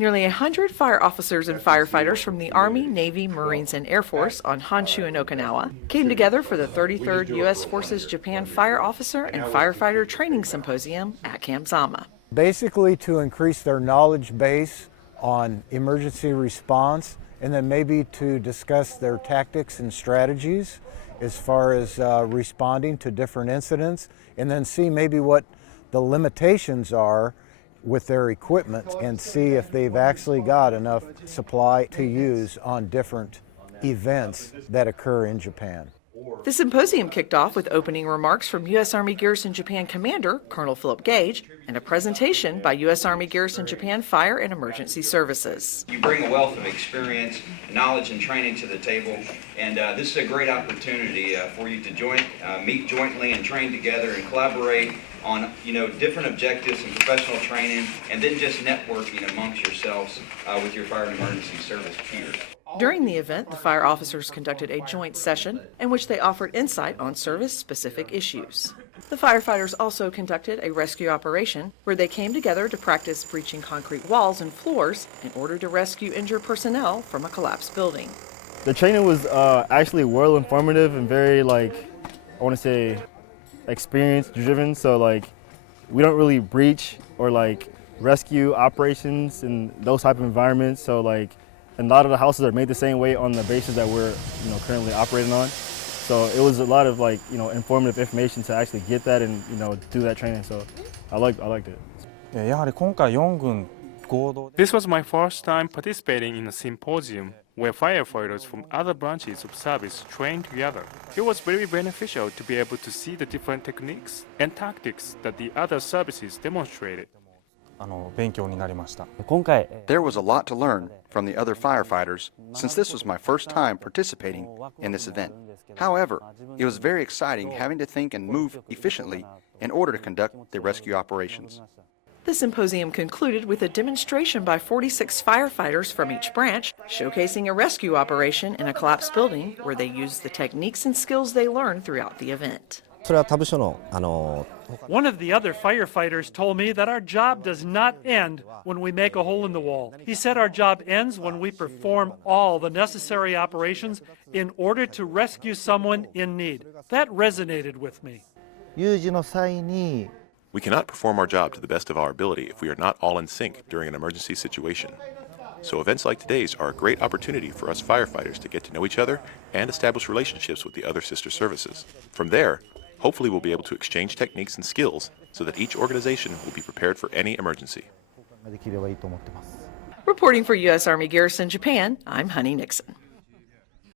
Nearly 100 fire officers and firefighters from the Army, Navy, Marines, and Air Force on Honshu and Okinawa came together for the 33rd U.S. Forces Japan Fire Officer and Firefighter Training Symposium at Camp Zama. Basically to increase their knowledge base on emergency response, and then maybe to discuss their tactics and strategies as far as responding to different incidents, and then see maybe what the limitations are with their equipment and see if they've actually got enough supply to use on different events that occur in Japan. The symposium kicked off with opening remarks from U.S. Army Garrison Japan Commander Col Gage and a presentation by U.S. Army Garrison Japan Fire and Emergency Services. You bring a wealth of experience, knowledge, and training to the table, and this is a great opportunity for you to meet jointly and train together and collaborate on different objectives and professional training, and then just networking amongst yourselves with your fire and emergency service peers. During the event, the fire officers conducted a joint session in which they offered insight on service-specific issues. The firefighters also conducted a rescue operation where they came together to practice breaching concrete walls and floors in order to rescue injured personnel from a collapsed building. The training was actually well informative and very, experience-driven. So, we don't really breach or, rescue operations in those type of environments. So, and a lot of the houses are made the same way on the bases that we're currently operating on. So it was a lot of informative information to actually get that and do that training. So I liked it. This was my first time participating in a symposium where firefighters from other branches of service trained together. It was very beneficial to be able to see the different techniques and tactics that the other services demonstrated. There was a lot to learn from the other firefighters since this was my first time participating in this event. However, it was very exciting having to think and move efficiently in order to conduct the rescue operations. The symposium concluded with a demonstration by 46 firefighters from each branch, showcasing a rescue operation in a collapsed building where they used the techniques and skills they learned throughout the event. One of the other firefighters told me that our job does not end when we make a hole in the wall. He said our job ends when we perform all the necessary operations in order to rescue someone in need. That resonated with me. We cannot perform our job to the best of our ability if we are not all in sync during an emergency situation. So events like today's are a great opportunity for us firefighters to get to know each other and establish relationships with the other sister services. From there, hopefully we'll be able to exchange techniques and skills so that each organization will be prepared for any emergency. Reporting for U.S. Army Garrison Japan, I'm Honey Nixon.